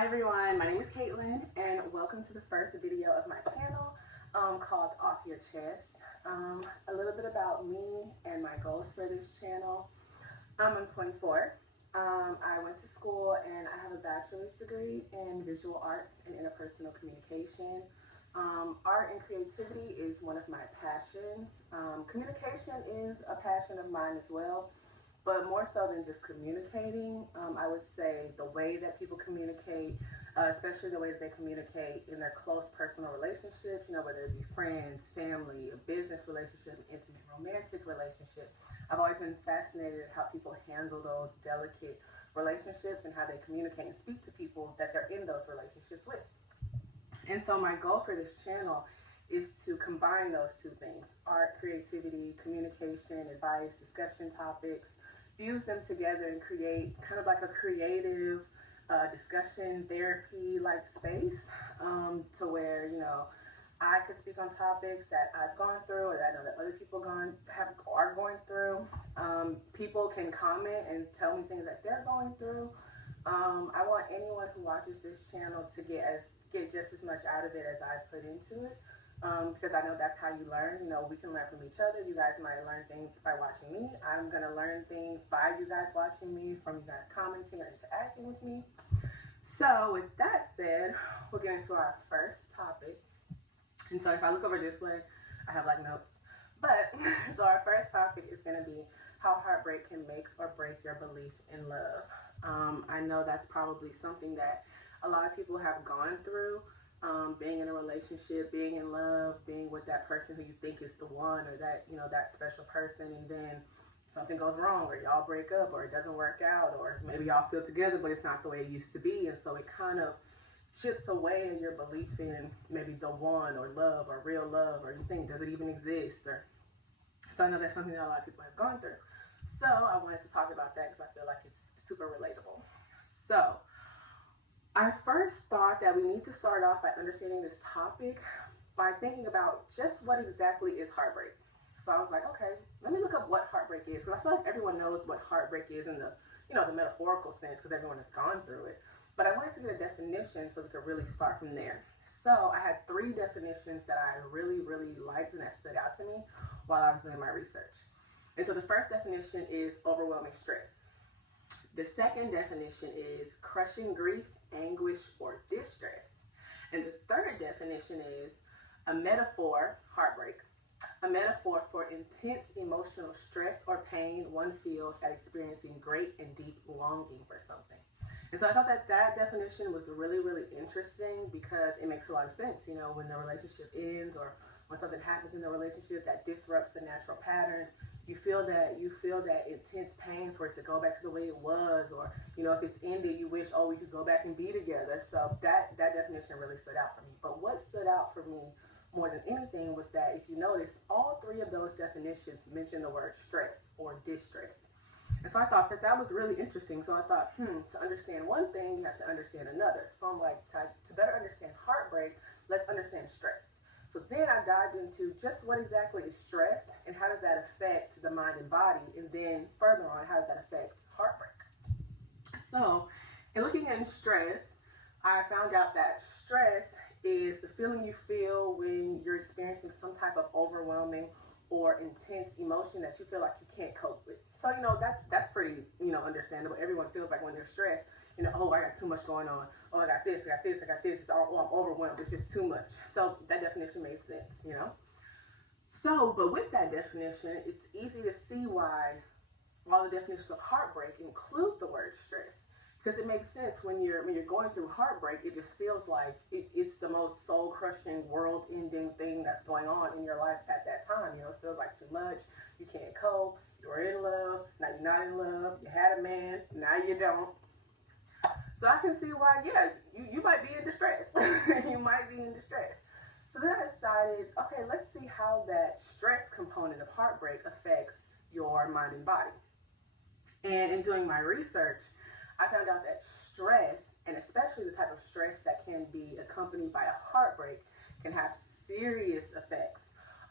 Hi everyone, my name is Caitlin and welcome to the first video of my channel called Off Your Chest. A little bit about me and my goals for this channel. I'm 24. I went to school and I have a bachelor's degree in visual arts and interpersonal communication. Art and creativity is one of my passions. Communication is a passion of mine as well. But more so than just communicating, I would say the way that people communicate, especially the way that they communicate in their close personal relationships, whether it be friends, family, a business relationship, an intimate romantic relationship. I've always been fascinated at how people handle those delicate relationships and how they communicate and speak to people that they're in those relationships with. And so my goal for this channel is to combine those two things: art, creativity, communication, advice, discussion topics, fuse them together and create kind of like a creative discussion therapy like space to where, I could speak on topics that I've gone through or that I know that other people are going through. People can comment and tell me things that they're going through. I want anyone who watches this channel to get just as much out of it as I put into it. Because I know that's how you learn. We can learn from each other. You guys might learn things by watching me. I'm going to learn things by you guys watching me, from you guys commenting or interacting with me. So with that said, we'll get into our first topic. And so if I look over this way, I have like notes. But so our first topic is going to be how heartbreak can make or break your belief in love. I know that's probably something that a lot of people have gone through. Being in a relationship, being in love, being with that person who you think is the one, or that, that special person, and then something goes wrong, or y'all break up, or it doesn't work out, or maybe y'all still together, but it's not the way it used to be. And so it kind of chips away at your belief in maybe the one, or love, or real love, or you think, does it even exist? So I know that's something that a lot of people have gone through. So I wanted to talk about that because I feel like it's super relatable. So I first thought that we need to start off by understanding this topic by thinking about just what exactly is heartbreak. So I was like, okay, let me look up what heartbreak is. Because I feel like everyone knows what heartbreak is in the, the metaphorical sense, because everyone has gone through it. But I wanted to get a definition so we could really start from there. So I had 3 definitions that I really, really liked and that stood out to me while I was doing my research. And so the first definition is overwhelming stress. The second definition is crushing grief, anguish, or distress. And the third definition is a metaphor, heartbreak, a metaphor for intense emotional stress or pain one feels at experiencing great and deep longing for something. And so I thought that definition was really, really interesting because it makes a lot of sense. When the relationship ends or when something happens in the relationship that disrupts the natural patterns, you feel that intense pain for it to go back to the way it was, or if it's ended, you wish, we could go back and be together. So that definition really stood out for me. But what stood out for me more than anything was that, if you notice, all 3 of those definitions mention the word stress or distress. And so I thought that was really interesting. So I thought, to understand one thing, you have to understand another. So I'm like, to better understand heartbreak, let's understand stress. So then I dived into just what exactly is stress and how does that affect the mind and body, and then further on, how does that affect heartbreak. So in looking at stress, I found out that stress is the feeling you feel when you're experiencing some type of overwhelming or intense emotion that you feel like you can't cope with. So, that's pretty, understandable. Everyone feels like when they're stressed, I got too much going on. I got this. It's all, I'm overwhelmed. It's just too much. So that definition made sense, So, but with that definition, it's easy to see why all the definitions of heartbreak include the word stress. Because it makes sense when you're going through heartbreak, it just feels like it's the most soul-crushing, world-ending thing that's going on in your life at that time. It feels like too much. You can't cope. You're in love. Now you're not in love. You had a man. Now you don't. So I can see why, you might be in distress. You might be in distress. So then I decided, okay, let's see how that stress component of heartbreak affects your mind and body. And in doing my research, I found out that stress, and especially the type of stress that can be accompanied by a heartbreak, can have serious effects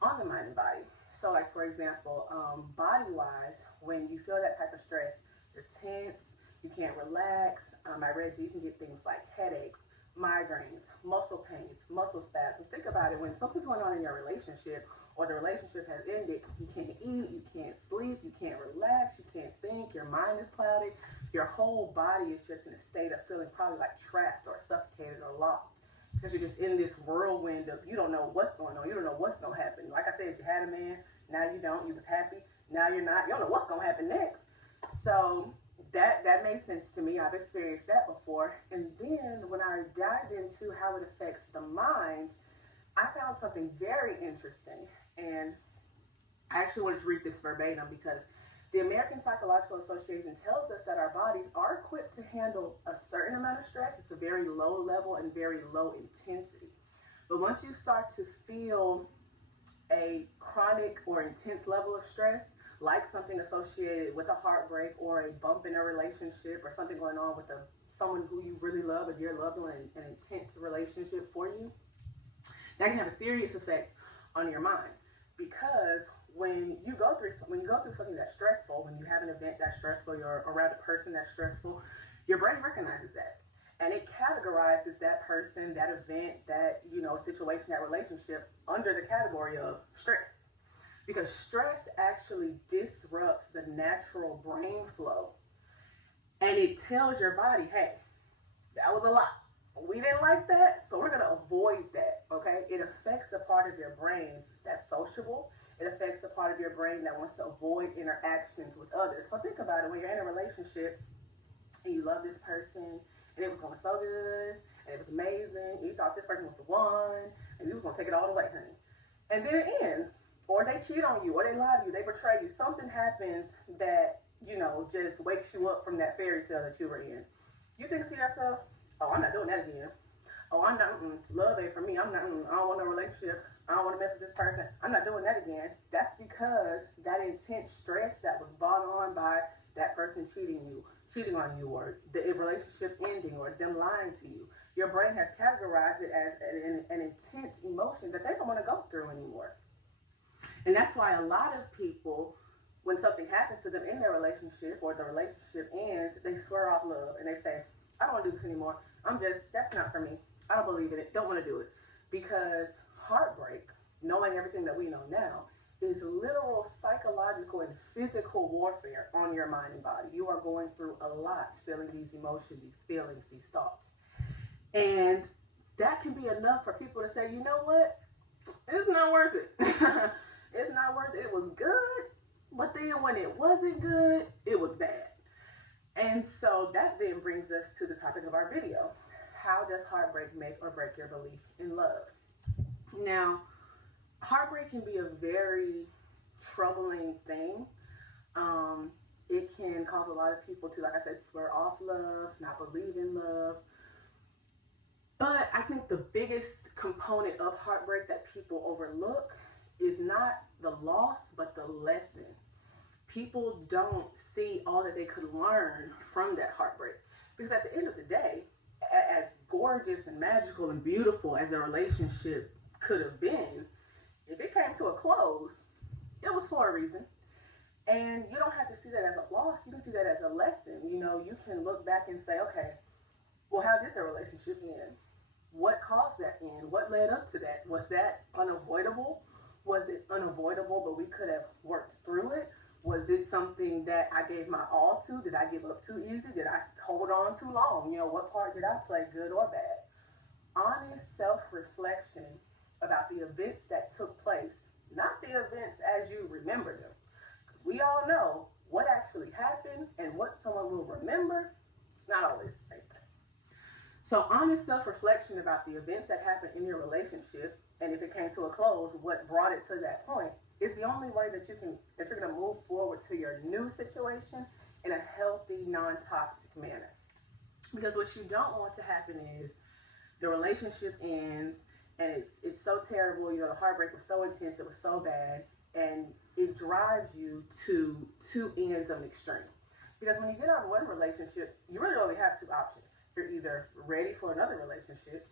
on the mind and body. So like, for example, body-wise, when you feel that type of stress, you're tense, You can't relax. I read you can get things like headaches, migraines, muscle pains, muscle spasms. Think about it. When something's going on in your relationship or the relationship has ended, you can't eat, you can't sleep, you can't relax, you can't think, your mind is clouded. Your whole body is just in a state of feeling probably like trapped or suffocated or locked because you're just in this whirlwind of you don't know what's going on. You don't know what's going to happen. Like I said, you had a man, now you don't. You was happy, now you're not. You don't know what's going to happen next. So that makes sense to me. I've experienced that before. And then when I dived into how it affects the mind, I found something very interesting. And I actually wanted to read this verbatim because the American Psychological Association tells us that our bodies are equipped to handle a certain amount of stress. It's a very low level and very low intensity. But once you start to feel a chronic or intense level of stress, like something associated with a heartbreak or a bump in a relationship or something going on with someone who you really love, a dear loved one, an intense relationship for you, that can have a serious effect on your mind. Because when you go through something that's stressful, when you have an event that's stressful, you're around a person that's stressful, your brain recognizes that. And it categorizes that person, that event, that, situation, that relationship under the category of stress. Because stress actually disrupts the natural brain flow. And it tells your body, hey, that was a lot. We didn't like that, so we're going to avoid that, okay? It affects the part of your brain that's sociable. It affects the part of your brain that wants to avoid interactions with others. So think about it. When you're in a relationship and you love this person, and it was going so good, and it was amazing, and you thought this person was the one, and you was going to take it all the way, honey. And then it ends. Or they cheat on you, or they lie to you, they betray you. Something happens that, just wakes you up from that fairy tale that you were in. You think to yourself, oh, I'm not doing that again. Oh, I'm not, love ain't for me. I don't want no relationship. I don't want to mess with this person. I'm not doing that again. That's because that intense stress that was brought on by that person cheating on you, or the relationship ending, or them lying to you. Your brain has categorized it as an intense emotion that they don't want to go through anymore. And that's why a lot of people, when something happens to them in their relationship or the relationship ends, they swear off love and they say, I don't want to do this anymore. That's not for me. I don't believe in it. Don't want to do it. Because heartbreak, knowing everything that we know now, is literal psychological and physical warfare on your mind and body. You are going through a lot, feeling these emotions, these feelings, these thoughts. And that can be enough for people to say, you know what? It's not worth it. It's not worth it. It was good, but then when it wasn't good, it was bad. And so that then brings us to the topic of our video. How does heartbreak make or break your belief in love? Now, heartbreak can be a very troubling thing. It can cause a lot of people to, like I said, swear off love, not believe in love. But I think the biggest component of heartbreak that people overlook is not the loss, but the lesson. People don't see all that they could learn from that heartbreak. Because at the end of the day, as gorgeous and magical and beautiful as the relationship could have been, if it came to a close, it was for a reason. And you don't have to see that as a loss. You can see that as a lesson. You can look back and say, okay, well, how did the relationship end? What caused that end? What led up to that? Was that unavoidable? Was it unavoidable, but we could have worked through it? Was it something that I gave my all to? Did I give up too easy? Did I hold on too long? What part did I play, good or bad? Honest self-reflection about the events that took place, not the events as you remember them. Because we all know what actually happened and what someone will remember, it's not always the same thing. So honest self-reflection about the events that happened in your relationship, and if it came to a close, what brought it to that point, is the only way that you're going to move forward to your new situation in a healthy, non-toxic manner. Because what you don't want to happen is the relationship ends and it's so terrible, the heartbreak was so intense, it was so bad, and it drives you to two ends of an extreme. Because when you get out of one relationship, you really only have two options. You're either ready for another relationship,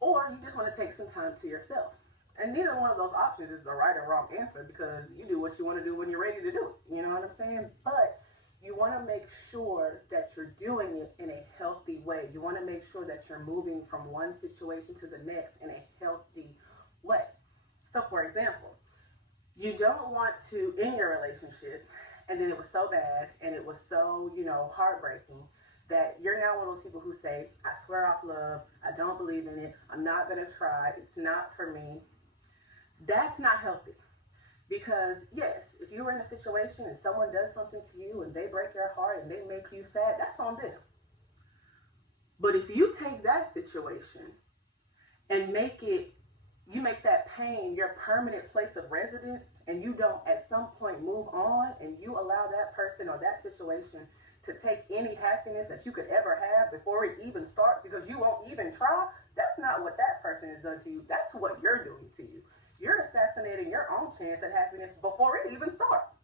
or you just want to take some time to yourself. And neither one of those options is the right or wrong answer, because you do what you want to do when you're ready to do it. You know what I'm saying? But you want to make sure that you're doing it in a healthy way. You want to make sure that you're moving from one situation to the next in a healthy way. So, for example, you don't want to end your relationship and then it was so bad and it was so, heartbreaking that you're now one of those people who say, I swear off love, I don't believe in it, I'm not going to try, it's not for me. That's not healthy. Because yes, if you were in a situation and someone does something to you and they break your heart and they make you sad, that's on them. But if you take that situation and you make that pain your permanent place of residence, and you don't at some point move on, and you allow that person or that situation to take any happiness that you could ever have before it even starts, because you won't even try, that's not what that person has done to you. That's what you're doing to you. You're assassinating your own chance at happiness before it even starts.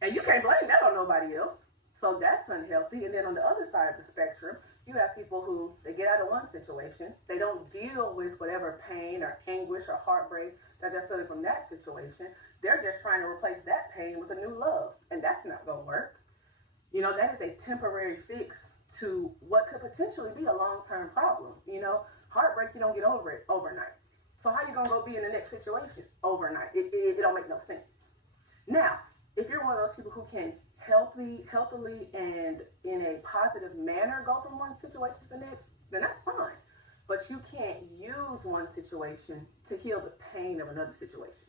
And you can't blame that on nobody else. So that's unhealthy. And then on the other side of the spectrum, you have people who, they get out of one situation, they don't deal with whatever pain or anguish or heartbreak that they're feeling from that situation. They're just trying to replace that pain with a new love. And that's not going to work. That is a temporary fix to what could potentially be a long-term problem. Heartbreak, you don't get over it overnight. So how you going to go be in the next situation overnight? It don't make no sense. Now, if you're one of those people who can healthily and in a positive manner go from one situation to the next, then that's fine. But you can't use one situation to heal the pain of another situation.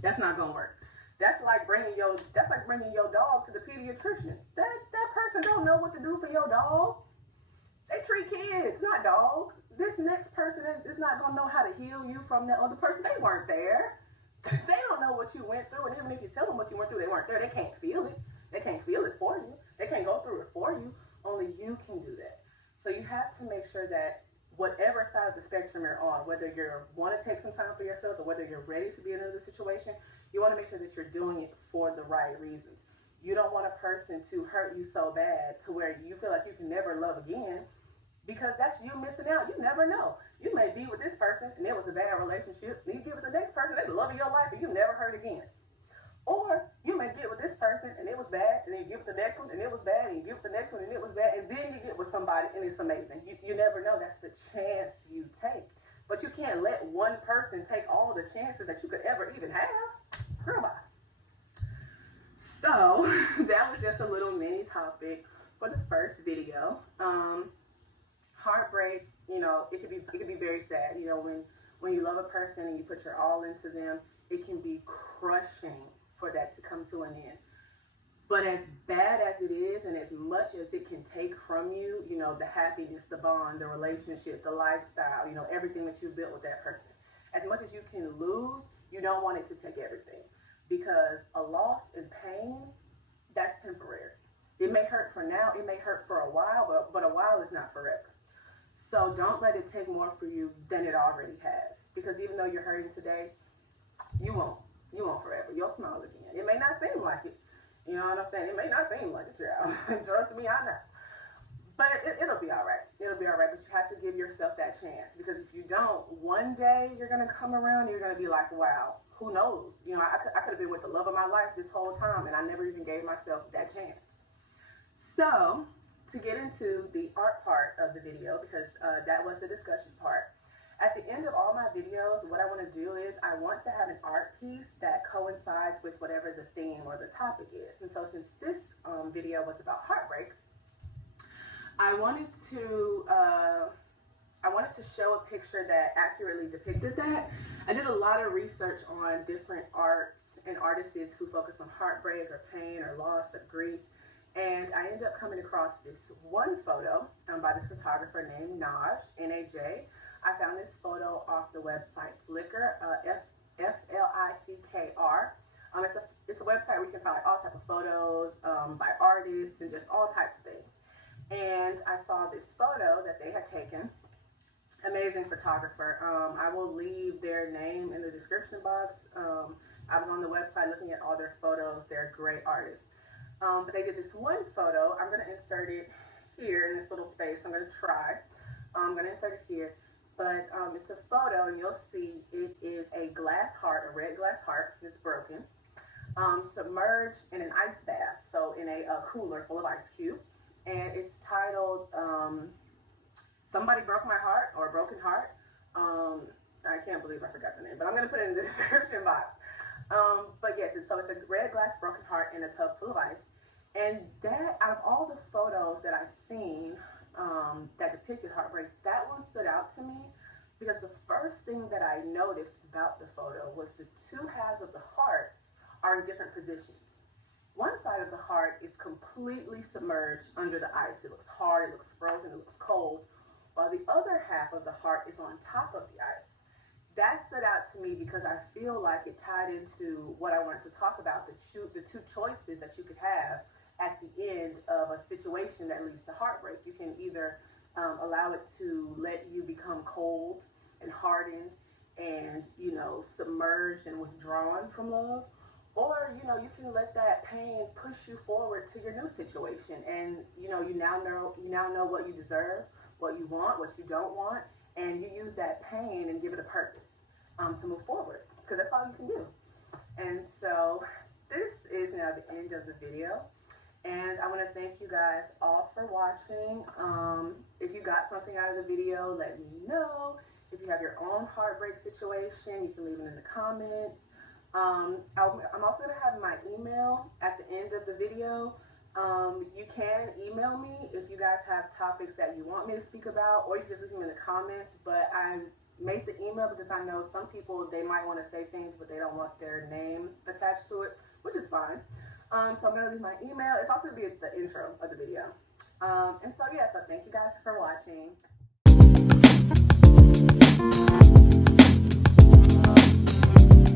That's not going to work. That's like bringing your dog to the pediatrician. That person don't know what to do for your dog. They treat kids, not dogs. This next person is not going to know how to heal you from that other person. They weren't there. They don't know what you went through. And even if you tell them what you went through, they weren't there. They can't feel it. They can't feel it for you. They can't go through it for you. Only you can do that. So you have to make sure that whatever side of the spectrum you're on, whether you want to take some time for yourself or whether you're ready to be in another situation, you want to make sure that you're doing it for the right reasons. You don't want a person to hurt you so bad to where you feel like you can never love again, because that's you missing out. You never know. You may be with this person and it was a bad relationship. Then you give it to the next person, they the love of your life, and you never hurt again. Or you may get with this person and it was bad, and then you give it to the next one and it was bad, and you give it to the next one and it was bad, and then you get with somebody and it's amazing. You never know. That's the chance you take. But you can't let one person take all the chances that you could ever even have. Girl, bye. So that was just a little mini topic for the first video. Heartbreak, it could be very sad. When you love a person and you put your all into them, it can be crushing for that to come to an end. But as bad as it is, and as much as it can take from you, the happiness, the bond, the relationship, the lifestyle, everything that you built with that person, as much as you can lose, you don't want it to take everything, because a loss and pain, that's temporary. It may hurt for now, it may hurt for a while, but a while is not forever. So don't let it take more for you than it already has, because even though you're hurting today, you won't forever. You'll smile again. It may not seem like it. You know what I'm saying? It may not seem like it, child. Trust me, I know. But it'll be all right. It'll be all right. But you have to give yourself that chance, because if you don't, one day you're going to come around and you're going to be like, wow, who knows? I could have been with the love of my life this whole time, and I never even gave myself that chance. So to get into the art part of the video, because that was the discussion part. At the end of all my videos, what I want to do is I want to have an art piece that coincides with whatever the theme or the topic is. And so since this video was about heartbreak, I wanted to show a picture that accurately depicted that. I did a lot of research on different arts and artists who focus on heartbreak or pain or loss or grief. And I ended up coming across this one photo by this photographer named Naj, N-A-J. I found this photo off the website Flickr, F-L-I-C-K-R. It's a website where you can find all types of photos by artists and just all types of things. And I saw this photo that they had taken. Amazing photographer. I will leave their name in the description box. I was on the website looking at all their photos. They're great artists. But they did this one photo. I'm going to insert it here in this little space. I'm going to try. I'm going to insert it here. But it's a photo, and you'll see it is a glass heart, a red glass heart that's broken. submerged in an ice bath, so in a cooler full of ice cubes. And it's titled Somebody Broke My Heart, or Broken Heart. I can't believe I forgot the name, but I'm going to put it in the description box. But yes, it's a red glass broken heart in a tub full of ice. And that, out of all the photos that I've seen that depicted heartbreak, that one stood out to me because the first thing that I noticed about the photo was the two halves of the hearts are in different positions. One side of the heart is completely submerged under the ice. It looks hard, it looks frozen, it looks cold, while the other half of the heart is on top of the ice. That stood out to me because I feel like it tied into what I wanted to talk about, the two choices that you could have at the end of a situation that leads to heartbreak. You can either allow it to let you become cold and hardened and, submerged and withdrawn from love, or, you can let that pain push you forward to your new situation. And, you now know what you deserve, what you want, what you don't want, and you use that pain and give it a purpose to move forward, because that's all you can do. And so this is now the end of the video, and I want to thank you guys all for watching. If you got something out of the video, let me know. If you have your own heartbreak situation, you can leave it in the comments. I'm also going to have my email at the end of the video. You can email me if you guys have topics that you want me to speak about, or you just leave them in the comments. But I made the email because I know some people, they might want to say things, but they don't want their name attached to it, which is fine. So I'm going to leave my email. It's also going to be at the intro of the video. And so, yeah, so thank you guys for watching.